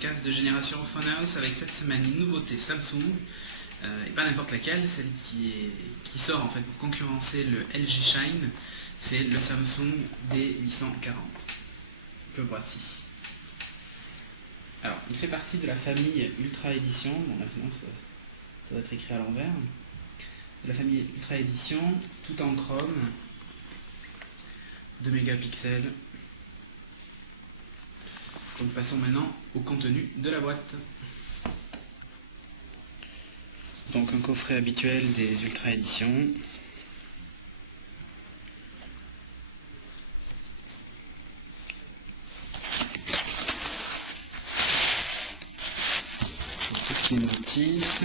podcast de Génération Phone House avec cette semaine une nouveauté Samsung, et pas n'importe laquelle, celle qui sort en fait pour concurrencer le LG Shine, c'est le Samsung D840. Que voici. Alors, il fait partie de la famille Ultra Edition, bon là ça va être écrit à l'envers, de la famille Ultra Edition, tout en chrome, 2 mégapixels. Donc passons maintenant au contenu de la boîte. Donc un coffret habituel des Ultra Editions. Tout ce qui est notices,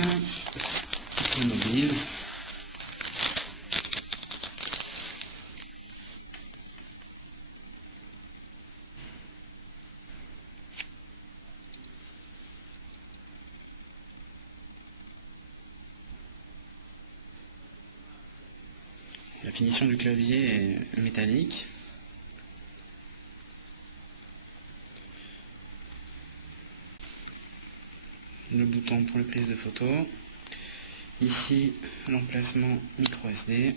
le mobile. La finition du clavier est métallique. Le bouton pour les prises de photos. Ici, l'emplacement micro SD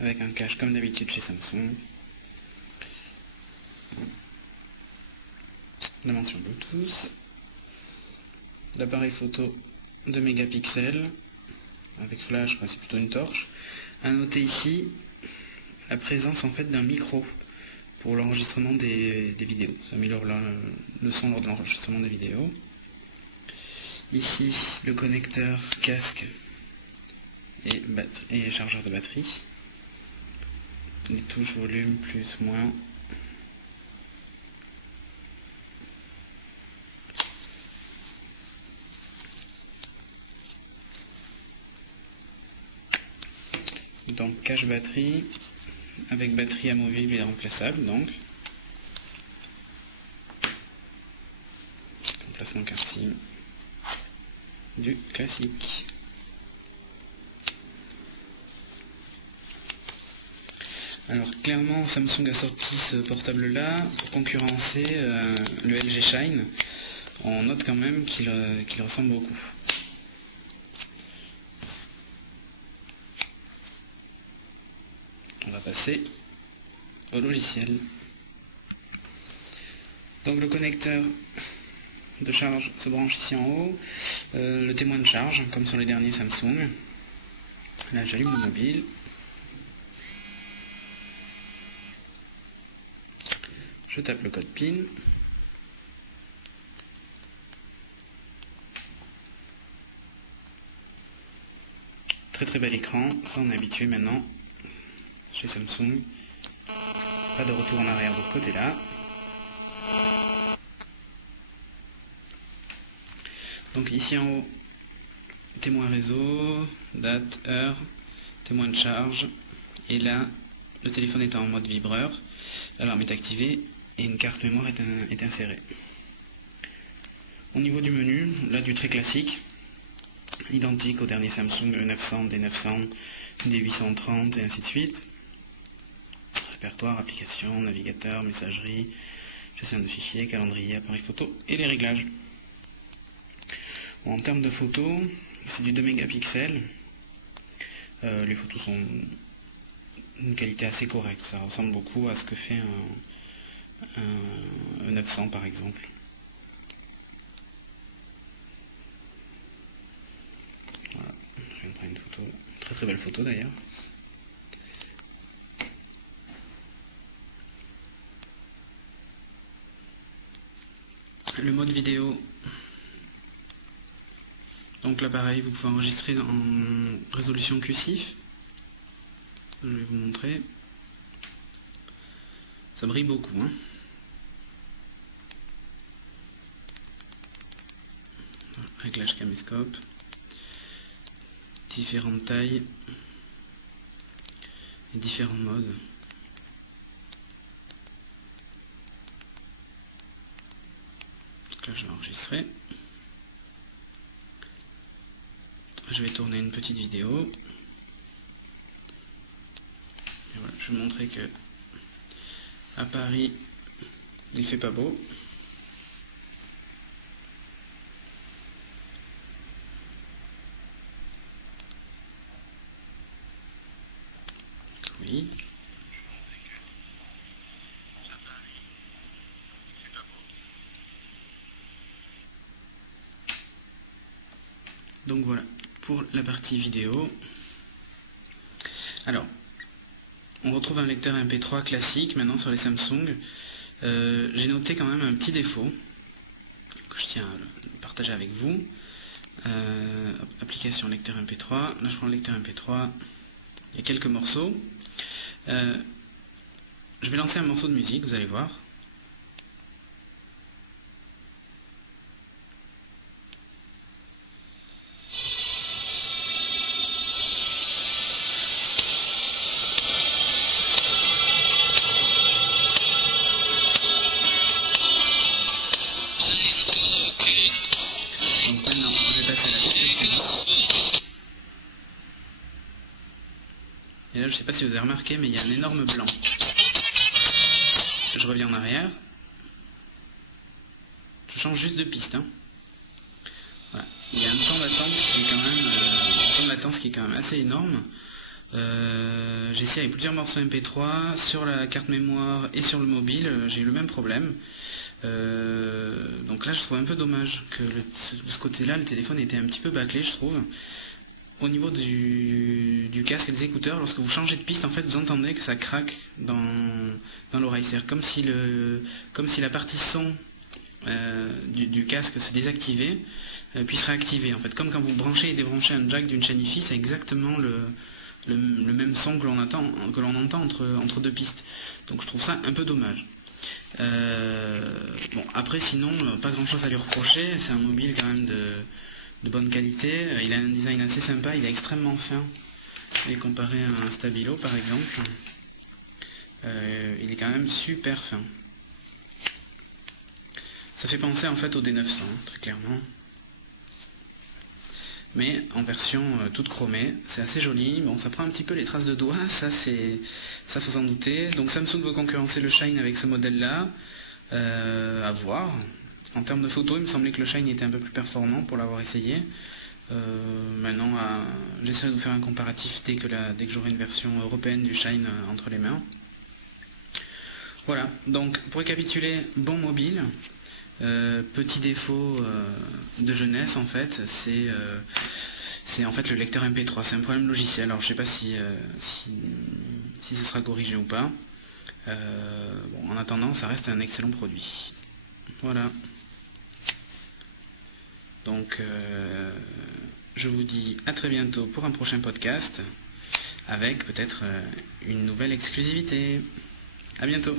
avec un cache comme d'habitude chez Samsung. La mention Bluetooth. L'appareil photo 2 mégapixels avec flash, c'est plutôt une torche. À noter ici la présence en fait d'un micro pour l'enregistrement des vidéos. Ça améliore le son lors de l'enregistrement des vidéos. Ici le connecteur casque et chargeur de batterie. Les touches volume plus moins. Donc cache batterie avec batterie amovible et remplaçable, donc emplacement carte SIM du classique. Alors clairement Samsung a sorti ce portable là pour concurrencer le LG Shine. On note quand même qu'il ressemble beaucoup. On va passer au logiciel. Donc le connecteur de charge se branche ici en haut. Le témoin de charge, comme sur les derniers Samsung. Là j'allume le mobile. Je tape le code PIN. Très bel écran, ça on est habitué maintenant. Chez Samsung, pas de retour en arrière de ce côté-là. Donc ici en haut, témoin réseau, date, heure, témoin de charge, et là, le téléphone est en mode vibreur, l'alarme est activée et une carte mémoire est insérée. Au niveau du menu, là du très classique, identique au dernier Samsung, le 900, D900, D830 et ainsi de suite. Répertoire, application, navigateur, messagerie, gestion de fichiers, calendrier, appareil photo et les réglages. Bon, en termes de photos, c'est du 2 mégapixels. Les photos sont d'une qualité assez correcte, ça ressemble beaucoup à ce que fait un 900 par exemple. Voilà, je viens de prendre une photo, très belle photo d'ailleurs. Le mode vidéo, donc l'appareil vous pouvez enregistrer en résolution QSIF, je vais vous montrer, ça brille beaucoup, hein. Réglage caméscope, différentes tailles et différents modes. Là je vais enregistrer. Je vais tourner une petite vidéo. Et voilà, je vais montrer que à Paris il fait pas beau. Donc voilà, pour la partie vidéo. Alors, on retrouve un lecteur MP3 classique maintenant sur les Samsung. J'ai noté quand même un petit défaut que je tiens à le partager avec vous. Application lecteur MP3. Là je prends le lecteur MP3. Il y a quelques morceaux. Je vais lancer un morceau de musique, vous allez voir. Donc maintenant, je vais passer à la piste suivante. Et là, je ne sais pas si vous avez remarqué, mais il y a un énorme blanc. Je reviens en arrière. Je change juste de piste. Voilà. Il y a un temps d'attente qui est quand même, un temps de latence qui est quand même assez énorme. J'ai essayé avec plusieurs morceaux MP3 sur la carte mémoire et sur le mobile. J'ai eu le même problème. Donc là, je trouve un peu dommage que de ce côté-là, le téléphone était un petit peu bâclé, je trouve. Au niveau du casque et des écouteurs, lorsque vous changez de piste, en fait, vous entendez que ça craque dans l'oreille. C'est-à-dire comme si la partie son du casque se désactivait, puis se réactivait. En fait, comme quand vous branchez et débranchez un jack d'une chaîne hi-fi, c'est exactement le même son que l'on entend entre deux pistes. Donc je trouve ça un peu dommage. Bon, après sinon, pas grand chose à lui reprocher. C'est un mobile quand même de bonne qualité. Il a un design assez sympa, il est extrêmement fin. Et comparé à un Stabilo par exemple, il est quand même super fin. Ça fait penser en fait au D900, très clairement. Mais en version toute chromée, c'est assez joli. Bon, ça prend un petit peu les traces de doigts, ça faut s'en douter. Donc Samsung veut concurrencer le Shine avec ce modèle-là, à voir. En termes de photos, il me semblait que le Shine était un peu plus performant pour l'avoir essayé. Maintenant, j'essaierai de vous faire un comparatif dès que j'aurai une version européenne du Shine entre les mains. Voilà, donc pour récapituler, bon mobile. Petit défaut de jeunesse en fait, c'est en fait le lecteur MP3, c'est un problème logiciel. Alors je sais pas si ce sera corrigé ou pas. Bon, en attendant, ça reste un excellent produit. Voilà. Donc je vous dis à très bientôt pour un prochain podcast avec peut-être une nouvelle exclusivité. À bientôt.